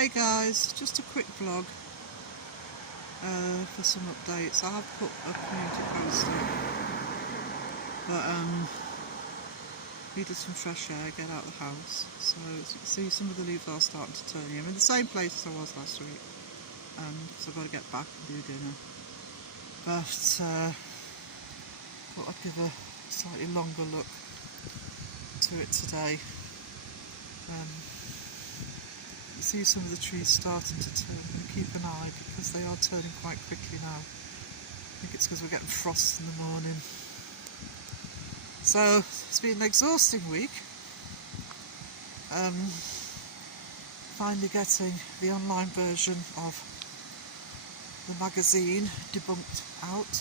Hey guys, just a quick vlog for some updates. I have put a community post up, but needed some fresh air, get out of the house. So as you can see, some of the leaves are starting to turn here. I'm in the same place as I was last week, so I've got to get back and do dinner. But thought I'd give a slightly longer look to it today. You see some of the trees starting to turn, and keep an eye because they are turning quite quickly now. I think it's because we're getting frost in the morning. So it's been an exhausting week. Finally getting the online version of the magazine debunked out.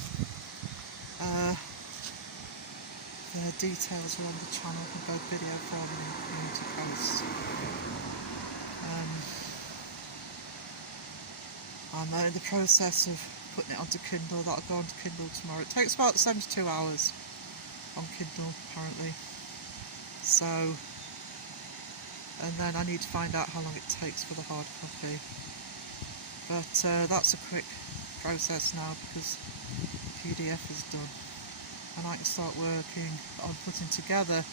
The details are on the channel in both video form and community posts. I'm in the process of putting it onto Kindle. That'll go onto Kindle tomorrow. It takes about 72 hours on Kindle apparently. So, and then I need to find out how long it takes for the hard copy. But that's a quick process now because PDF is done. And I can start working on putting together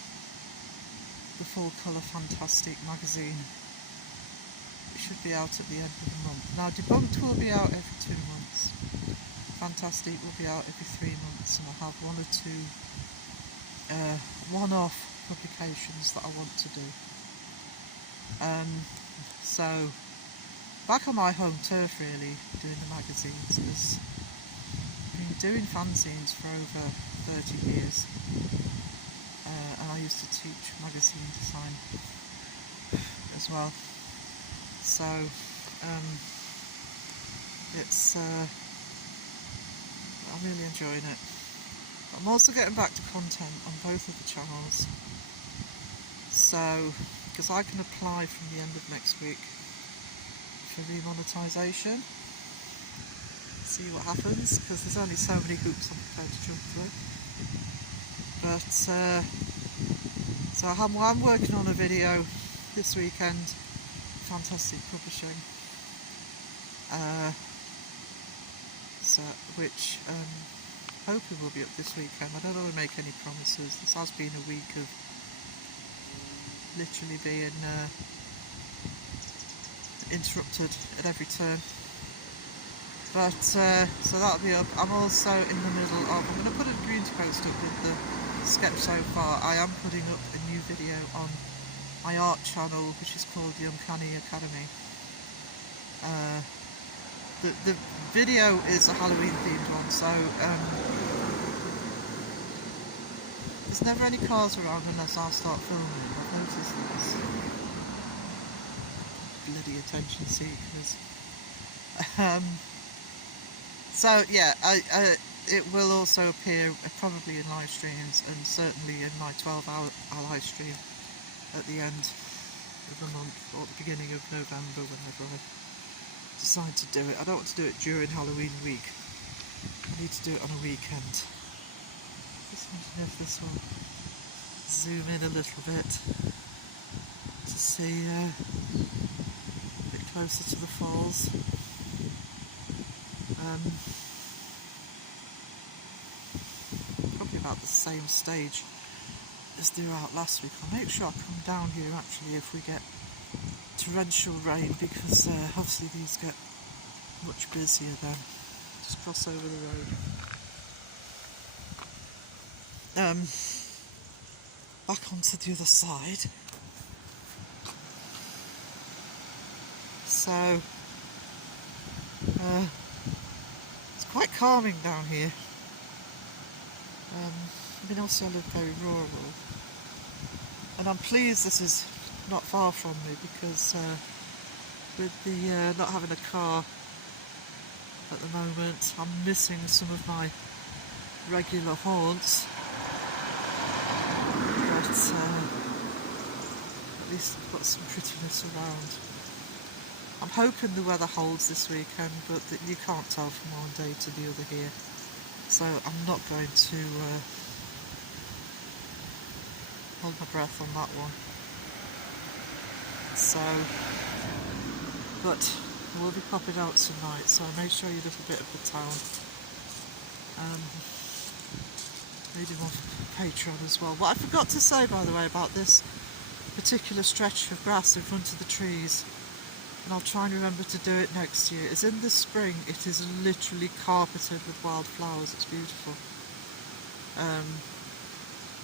the full colour Fantastic magazine. It should be out at the end of the month. Now Debunked will be out every 2 months. Fantastic will be out every 3 months, and I'll have one or two one-off publications that I want to do. So back on my home turf really, doing the magazines, because I've been doing fanzines for over 30 years, and I used to teach magazine design as well. So it's I'm really enjoying it. I'm also getting back to content on both of the channels, so because I can apply from the end of next week for remonetisation. See what happens, because there's only so many hoops I'm prepared to jump through. But so I'm working on a video this weekend. Fantastic Publishing, which hoping will be up this weekend. I don't want to make any promises. This has been a week of literally being interrupted at every turn. But so that'll be up. I'm also in the middle of, I'm going to put a community post up with the sketch so far. I am putting up a new video on my art channel, which is called the Uncanny Academy. The video is a Halloween themed one, so there's never any cars around unless I start filming. I've noticed this. Bloody attention seekers. So yeah, it will also appear probably in live streams, and certainly in my 12-hour live stream at the end of the month or the beginning of November, whenever I decide to do it. I don't want to do it during Halloween week. I need to do it on a weekend. Just wondering if this will zoom in a little bit to see a bit closer to the falls. Probably about the same stage as they were out last week. I'll make sure I come down here actually if we get torrential rain, because obviously these get much busier then. Just cross over the road. Back onto the other side. So it's quite calming down here. I mean, also I live very rural, and I'm pleased this is not far from me, because with the not having a car at the moment, I'm missing some of my regular haunts, but at least I've got some prettiness around. I'm hoping the weather holds this weekend, but you can't tell from one day to the other here, so I'm not going to hold my breath on that one. So but we'll be popping out tonight, so I may show you a little bit of the town. Maybe more for Patreon as well. What I forgot to say, by the way, about this particular stretch of grass in front of the trees, and I'll try and remember to do it next year, is in the spring it is literally carpeted with wildflowers. It's beautiful.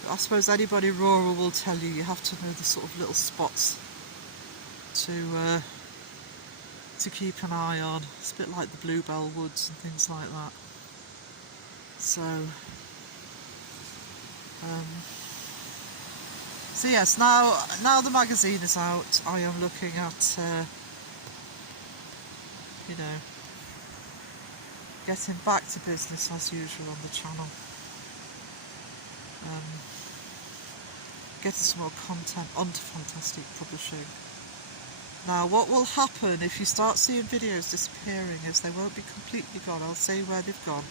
I suppose anybody rural will tell you, you have to know the sort of little spots to keep an eye on. It's a bit like the bluebell woods and things like that. So yes, now the magazine is out, I am looking at you know, getting back to business as usual on the channel. Getting some more content onto Fantastic Publishing. Now what will happen if you start seeing videos disappearing is they won't be completely gone. I'll say where they've gone.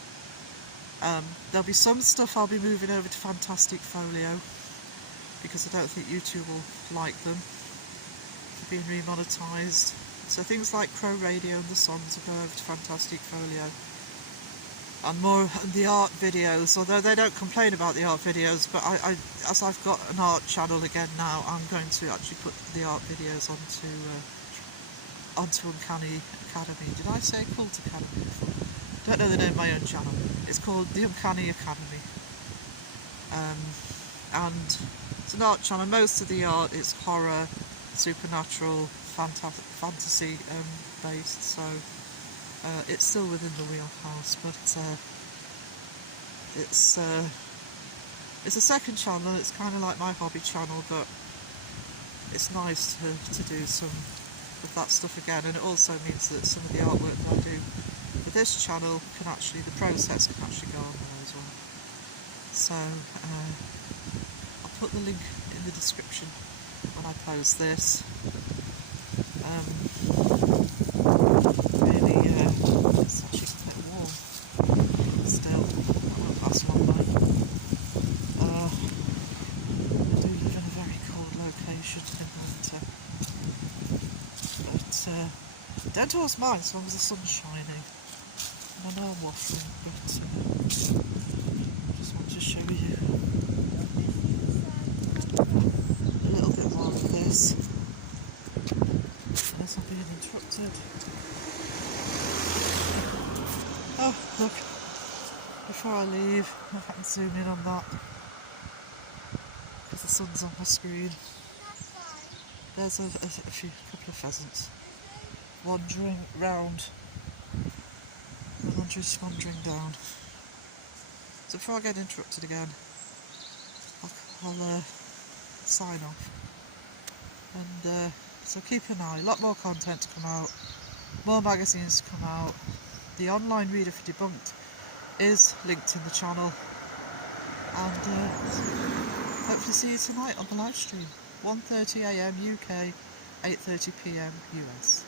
There'll be some stuff I'll be moving over to Fantastic Folio, because I don't think YouTube will like them for being remonetised. So things like Crow Radio and The Songs will go over to Fantastic Folio. And more the art videos, although they don't complain about the art videos, but as I've got an art channel again now, I'm going to actually put the art videos onto Uncanny Academy. Did I say Cult Academy before? Don't know the name of my own channel. It's called the Uncanny Academy. And it's an art channel. Most of the art is horror, supernatural, fantasy based, so it's still within the wheelhouse, but it's a second channel. It's kind of like my hobby channel, but it's nice to do some of that stuff again, and it also means that some of the artwork that I do for this channel can actually, the process can actually go on there as well. So I'll put the link in the description when I post this. It's actually a bit warm still. That won't last long though. I do live in a very cold location in winter, but don't always mind as long as the sun's shining. And I know I'm waffling, but just want to show you a little bit more of this as I'm being interrupted. Oh, look, before I leave, if I can zoom in on that, because the sun's on my screen. There's a couple of pheasants wandering round, and I'm just wandering down. So before I get interrupted again, I'll sign off. And so keep an eye, a lot more content to come out, more magazines to come out. The online reader for Debunked is linked in the channel, and hopefully see you tonight on the live stream, 1:30 AM UK, 8:30 PM US.